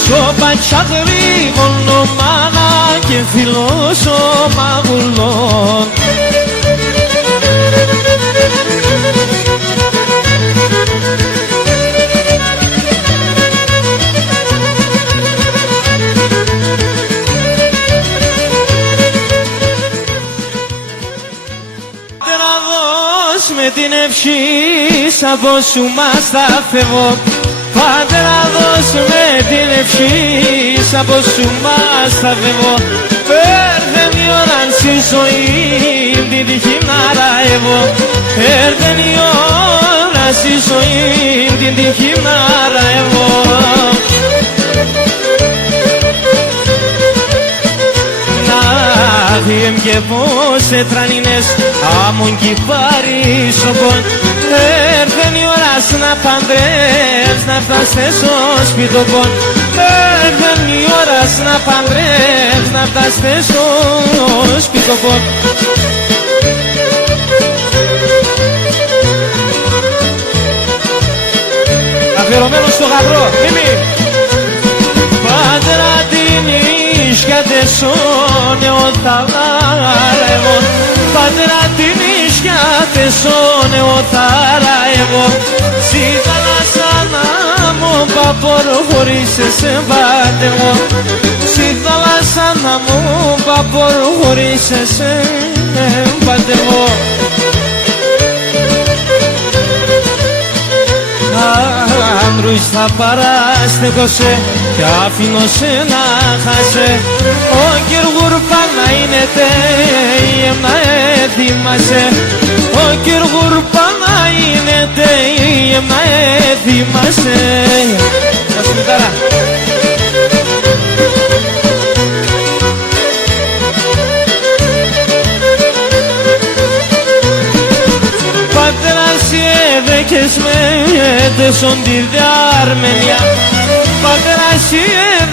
Σοπαντσα χρήβωνο μάνα και φιλοσό μαγουλόν. Με την ευχή σαν πως σου μας θα φεύγω. Πατέρα δώσ' με την ευχή σαν πως σου μας θα φεύγω. Έρθεν η ώρα στη ζωή την τύχη να ραεύω. Έρθεν η ώρα στη ζωή την τύχη να ραεύω. Διέμ και πως ετρανίνες άμον κι παρίσοπον. Έρθεν η ώρα να παντρεύς να φτάσες στο σπιτοπον. Έρθεν η ώρα να παντρεύς να φτάσες στο σπιτοπον. Αφιερωμένο στο γαμπρό, Μίμη. Πάντρα την ίσια τεσόνε ο θαλάρευο. Πάντρα την ίσια τεσόνε ο θαλάρευο. Στη θάλασσα να μου παπορ χωρίς εσέ βάτευο. Στη θάλασσα να μου παπορ χωρίς εσέ βάτευο. Άνδρους θα παράστεκωσε κι αφήνω σε να χάσε. Ο Κυργουρπά να είναι τέιεμ να ετοιμάσαι. Ο Κυργουρπά να είναι τέιεμ να ετοιμάσαι. Να σου μητάρα. δέκες με τέσον τη Αρμενία. Παγράσει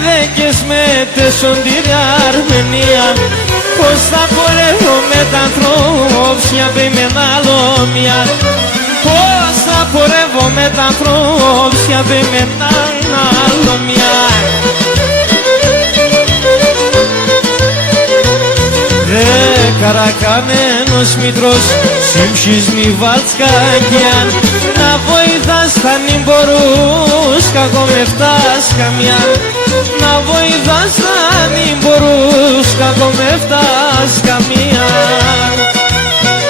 δέκες με τέσον τη Αρμενία. Πώς θα πορεύω με τα ανθρώπια πειμένα λόμια. Πώς θα πορεύω με τα ανθρώπια πειμένα λόμια. Καρακαμένος μητρός, σύμψης μη βαλτσκάκιαν. Να βοηθάς θα νυν μπορούς, κακό με φτάς καμιά. Να βοηθάς θα νυν μπορούς, κακό με φτάς καμία.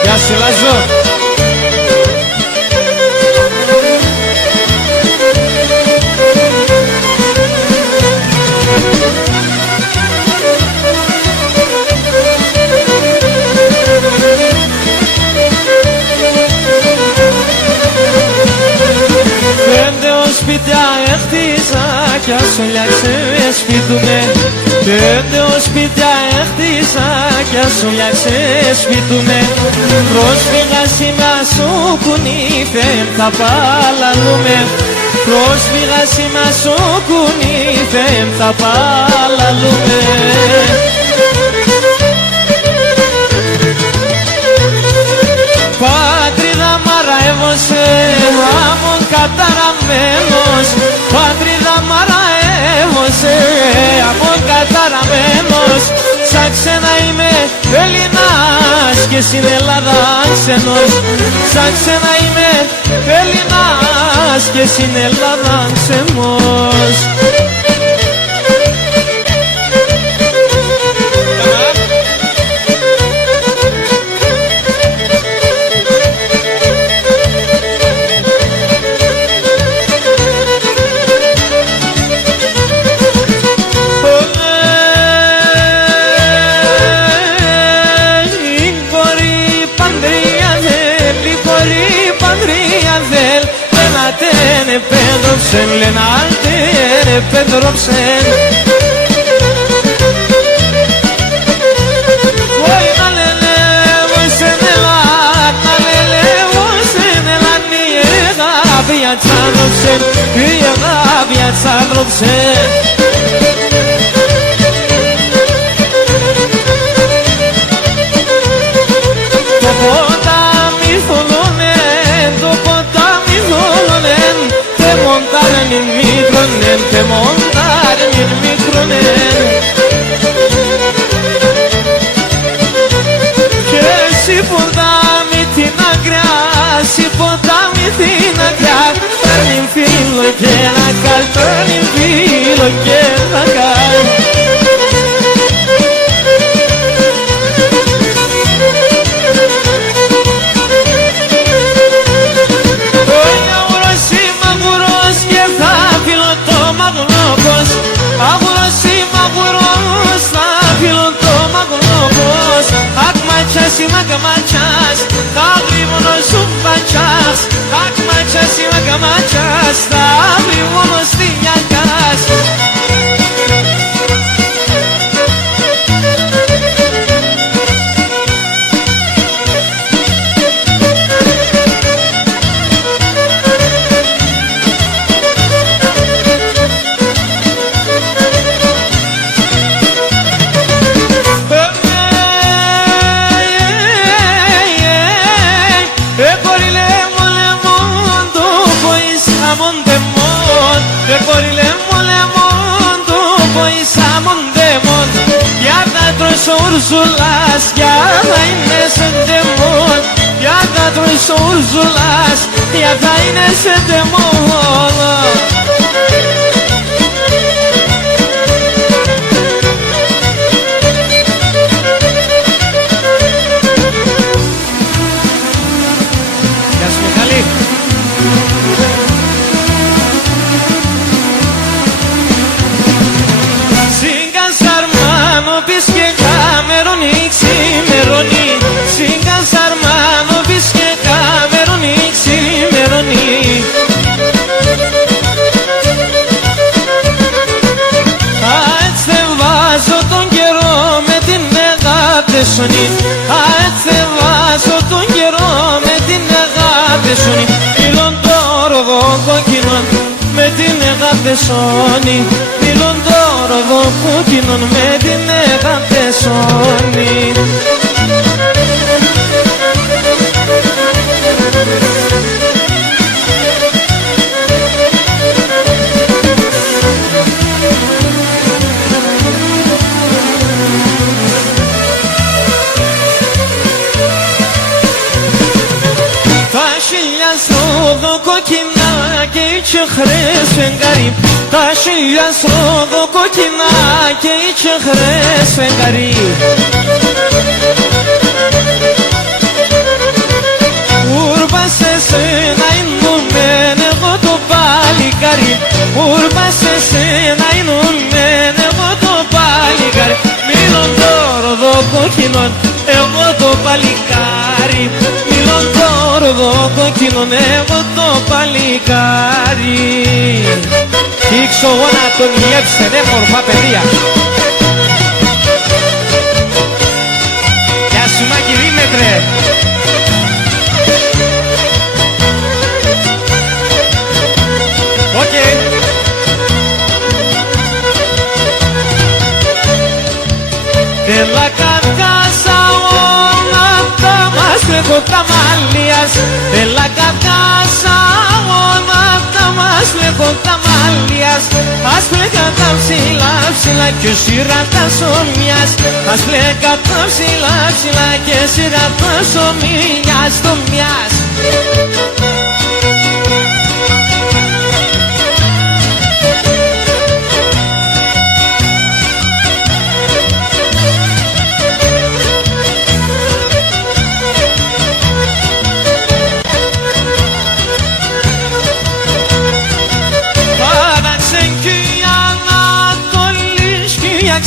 Γεια σου Λαζό. Σπίτια έχτισα κι ας ολιάξε σπίτουνε. Πέντε σπίτια έχτισα κι ας ολιάξε σπίτουνε. Πρόσφυγα σήμα σου κουνήθεν θα παλαλούμε. Πρόσφυγα σήμα σου κουνήθεν θα παλαλούμε. Πατρίδα μαραεύωσε άμον καταραμένος. Πατρίδα μαραεύωσε άμον καταραμένος. Σαν ξένα είμαι Έλληνας και στην Ελλάδα ξένος. Σαν ξένα είμαι Έλληνας και στην Ελλάδα ξένος. Πέντροψεν, λένε αλτέρε πέντροψεν. Ωι να λέλε βοσεν ελάν, να λέλε βοσεν ελάν. Η αγάπη ατσάντροψεν, η αγάπη ατσάντροψεν. Το ποτάμι θολώνεν, το ποτάμι θολώνεν. Te montaren in mikronen, te montaren in mikronen. Και εσύ ποτάμι την αγριά, εσύ ποτάμι την αγριά. Παίρνει φίλο και να καλ, παίρνει φίλο και να καλ. Μachas, τα γρήγορα σου μπατσάς. Αχ μachas, μachas, τα γρήγορα στη νιακάς. Ουρζουλάς, για θα είναι σε ντεμόν. Για θα τρως ο Ουρζουλάς, για θα είναι σε ντεμόν. Γεια σου Μιχάλη. Συγκασαρμάνο πεις και Καμερονί ξημερώνει. Συγκασαρμάνο πεις και Καμερονί ξημερώνει. Έτσι βάζω τον καιρό με την αγάπη σου. Έτσι βάζω τον καιρό με την αγάπη σου. γαντεσόνι, μιλούν το ροδό κόκκινον με την γαντεσόνι. Ρόδο κόκκινα και οι τσιχρές φεγγάρι, τα χίλιας ρόδο κόκκινα και οι τσιχρές φεγγάρι. Ούρπασε σένα ηνωμέν εγώ το παλικάρι, ούρπασε σένα ηνωμέν εγώ το παλικάρι. Μίλον το ρόδο κόκκινον εγώ το παλικάρι, μίλον το ρόδο κόκκινον εγώ το παλικάρι. Ήξω εγώ να τον ιέψαινε μορφά παιδεία. Γεια σου Μάκη Δήμετρε. Οκ. Τέλα καρκάσα όλα τα μας λέγω τα μαλλιάς, τέλα καρκάσα όλα τα μας λέγω τα μαλλιάς. Ας πλέκα τα ψηλά ψηλά κι ο σειρατάς ομοιάς, ας πλέκα τα ψηλά ψηλά και σειρατάς ομοιάς το μοιάς.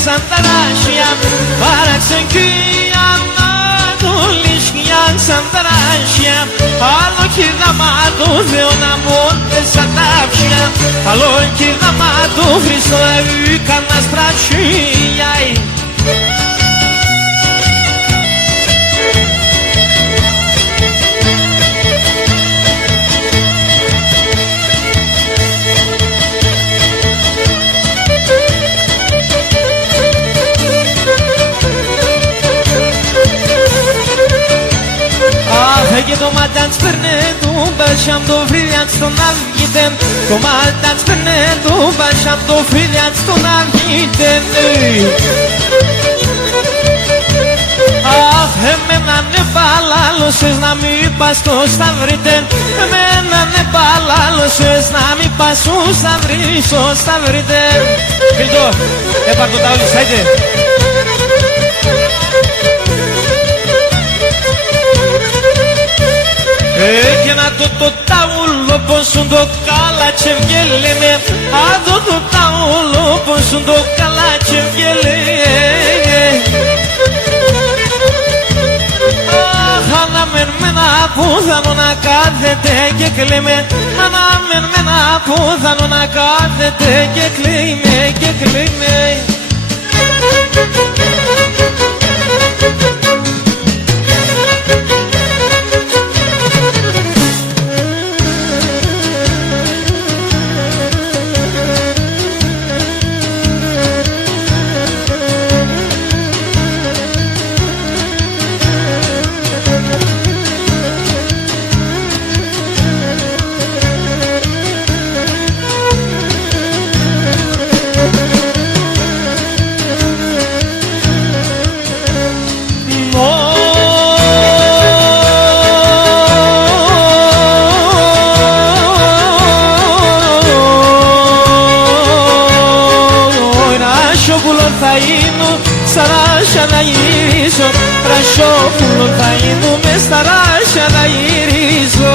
Ξανταράσια, παράξεν κι η Ανατολή σκιά ξανταράσια. Άλλο κυρδάμα του Θεό να μόνται σαν τάψια, άλλο κυρδάμα του Χριστό έκανας πραξία. Και το μάταντς περνέ του μπασιάμ το φρύδιαντς τον αυγητεν, το μάταντς περνέ του μπασιάμ το φρύδιαντς τον αυγητεν. Αχ, εμένα ναι παλάλωσες να μην πας στο σταυρίτεν, εμένα ναι παλάλωσες να μην πας στο σταυρίτεν. Φίλτο, έπαρ' το τάουλι, σάιτε. Και να το ταούλο πως σου το κάλατσε βγέλεμε, άδω το ταούλο πως σου το κάλατσε βγέλεμε. Αχ, αναμενμένα που θανώ να κάθεται και κλαίμε, αναμενμένα που θανώ να κάθεται και κλαίμε και κλαίμε. Να γυρίσω, ρασόπουλο θα γίνουμε στα ράσια να γυρίσω.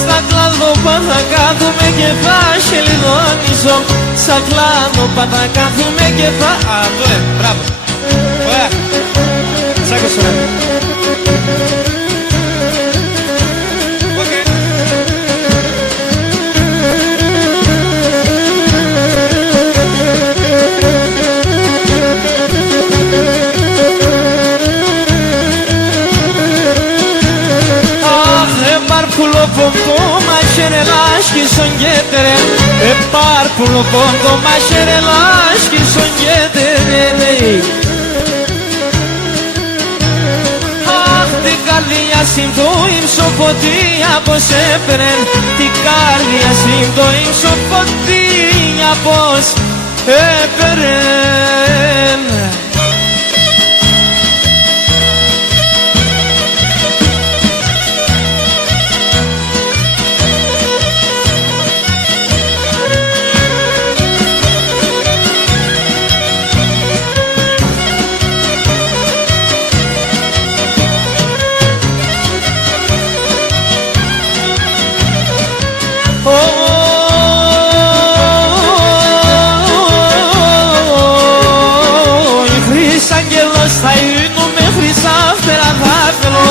Στα κλάδο θα κάθουμε και θα σελιδονίζω, στα κλάδο θα κάθουμε και θα... Α, αυτό μπράβο. Ωραία. Σ' άκουσα. Πουλοπομτώμα μασερελάς κι son γέτερε πάρπουλο κόντο μασερελάς κι son γέτερε. Αχ την καρδιά συντό ήμσο φωτία πως έφερεν, την καρδιά συντό ήμσο φωτία πως έφερεν. Θα είνουμε χρυσά φτερά θα φέρω,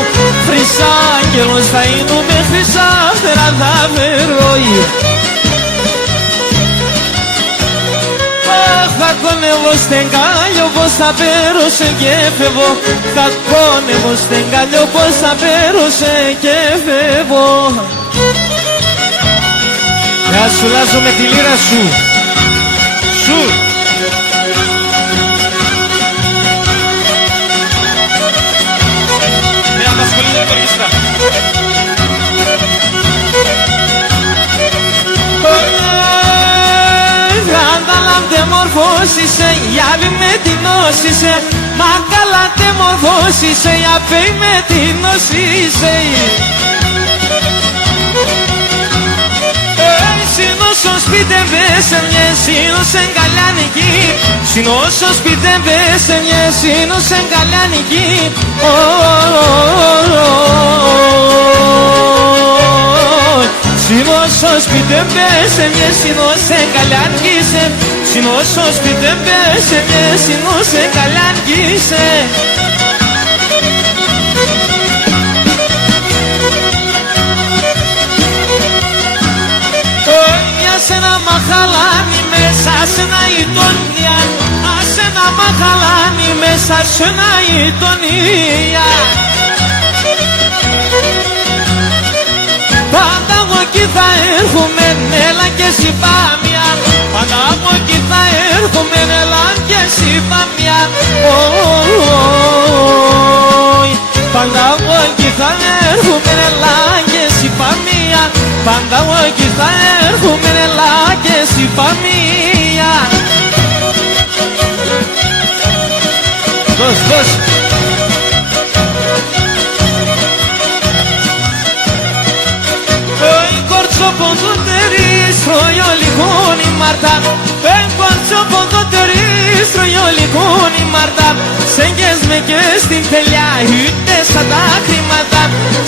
χρυσάγγελος θα είνουμε χρυσά φτερά θα φέρω. Αχ θα κονεύω στεγκάλιο πως θα πέρωσε και φεύγω, θα κονεύω στεγκάλιο πως θα πέρωσε και φεύγω. Γεια σου Λάζο με τη λύρα σου. Σου. Ανταλάμπτε μορφώσισε, η άλλη με την νόσισε, μα καλά τε μορφώσισε, η απέη με την νόσισε. Συνόσον σπίτε βέσε μια σύνοσεν καλιανική, συνόσον σπίτε βέσε μια σύνοσεν καλιανική. Συνόσον σπίτε βέσε μια σύνοσεν καλιανική, συνόσον σπίτε βέσε μια σύνοσεν καλιανική. Άσε να μαχαλάνει μέσα σε ένα ητονία, άσε να μαχαλάνει μέσα σε ένα ητονία. Πάντα μου εκεί θα έρχομαι, έλα και εσύ πάμια, πάντα μου εκεί θα έρχομαι, έλα και εσύ πάμια. Πάντα μου εκεί θα έρχομαι, έλα και εσύ πάμια, πάντα μου εκεί θα έρχομαι, έλα και εσύ πάμια. Δώσ', δώσ'. Στρώιο λιγόνι Μάρτα, πέγκοντσο ποδοτερί, στρώιο λιγόνι Μάρτα. Σέγγες με και στην πελιά, είτε σαν τα χρήματα.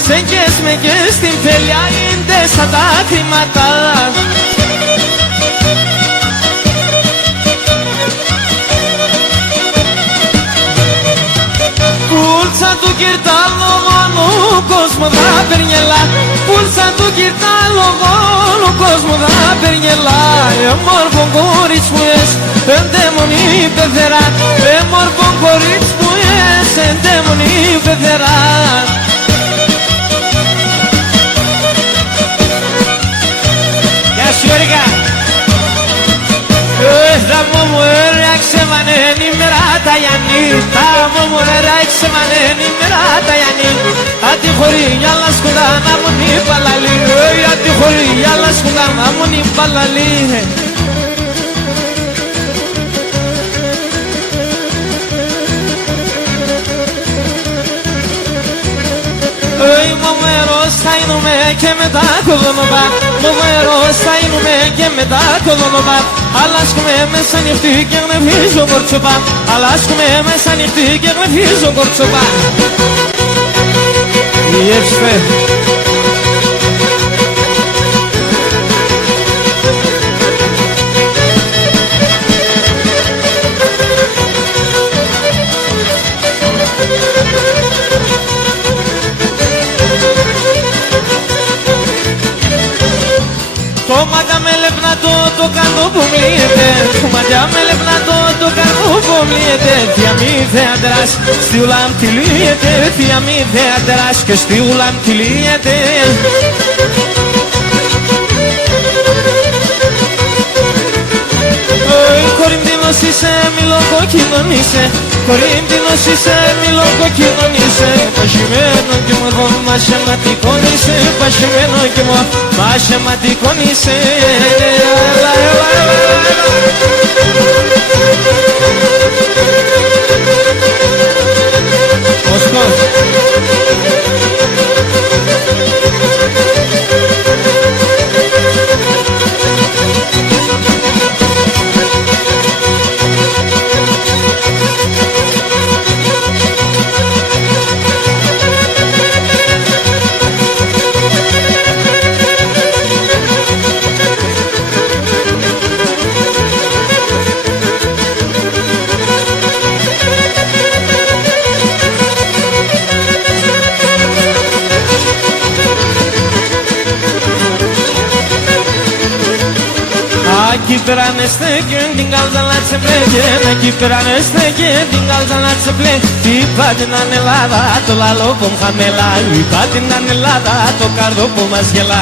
Σέγγες με και στην πελιά, είτε σαν τα χρήματα. Πούλσα του κυρτάλο μόνο κόσμο θα περνιελά, πούλσα του κυρτάλο μόνο κόσμο θα περνιελά. Μόρφον κορίτσι μου ες, εντέμονη πεθερά, μόρφον κορίτσι μου ες, εντέμονη πεθερά. Γεια σου Έρικα. Θα μου έραξε μανένη μέρα τα Γιάννη, θα μου έραξε μανένη μέρα τα Γιάννη. Ατι χωρί για να σκουδά να μου νι παλαλή, ατι χωρί για να σκουδά να μου νι παλαλή. Μομέρος θα είνουμε και μετά κοδονοβά, μομέρος θα είνουμε και μετά κοδονοβά. Αλλάσκουμε μέσα νυχτή και γνωρίζω κορτσοπά, αλλάσκουμε μέσα νυχτή και γνωρίζω κορτσοπά. Η έψφε. Το μάτια με λεπνατό το κάνω που μλύεται, το μάτια με λεπνατό το κάνω που μλύεται. Θεία μη θεατράς, στη ουλάμ τη λύεται, θεία μη θεατράς και στη ουλάμ τη λύεται. κορυμπίνος είσαι, μιλοκοκκίνον είσαι. Κορυμπίνος είσαι, μιλοκοκκίνον είσαι. Πασχημένο κι μωρό, μασαιματικόν είσαι. Πασχημένο κι μωρό, μασαιματικόν είσαι. Έλα, έλα, έλα, έλα. Μοσκός. Εκεί πέρανε στέκεν την καλτζαλά τσεπλέκεν. Εκεί πέρανε στέκεν την καλτζαλά τσεπλέκεν. Είπα την Ελλάδα το λαλό που μου χαμελά. Είπα την Ελλάδα το καρδό που μας γελά.